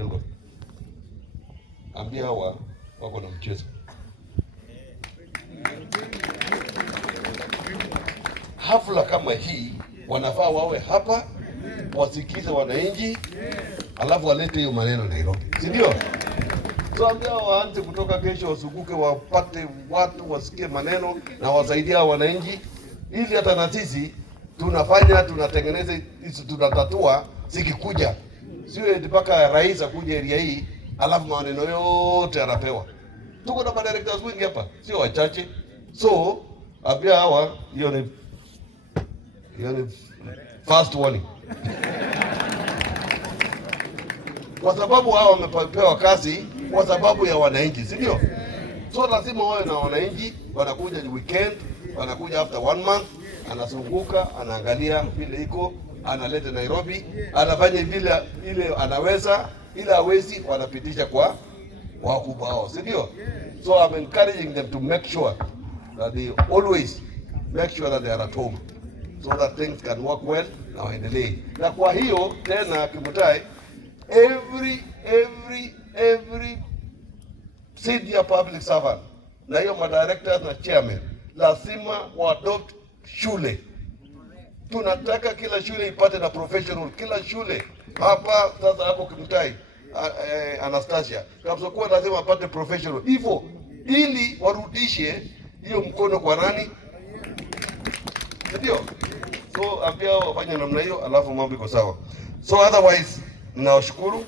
Gilbert, ambia hawa wako na mchezo. Hafla kama hii wanafaa wawe hapa wasikize wananchi, alafu walete hiyo maneno Nairobi, si ndio? So ambia waanze kutoka kesho, wasuguke, wapate watu wasikie maneno na wasaidia wananchi, ili hata na sisi tunafanya, tunatengeneza hizo, tunatatua zikikuja, sio mpaka rais akuje area hii alafu maneno yote anapewa. Tuko na directors wengi hapa, sio wachache. So ambia hawa, hiyo ni first warning. Kwa sababu hao wamepewa kazi kwa sababu ya wananchi, si ndio? So lazima wawe na wananchi, wanakuja weekend, wanakuja after 1 month, anazunguka, anaangalia vile iko, analeta Nairobi, anafanya vile ile anaweza, ila hawezi wanapitisha kwa wakubwa wao, si ndio? So I'm encouraging them to make sure that they always make sure that they are at home, so that things can work well na waendelee. Na kwa hiyo tena Kimutai, every senior public servant na hiyo madirectors na chairman lazima waadopt shule. Tunataka kila shule ipate na professional, kila shule hapa sasa hapo Kimutai, Anastasia kabisa kuwa lazima apate professional hivyo, ili warudishe hiyo mkono kwa nani, ndio? So ambia wafanye namna hiyo, alafu mambo iko sawa. So otherwise ninawashukuru.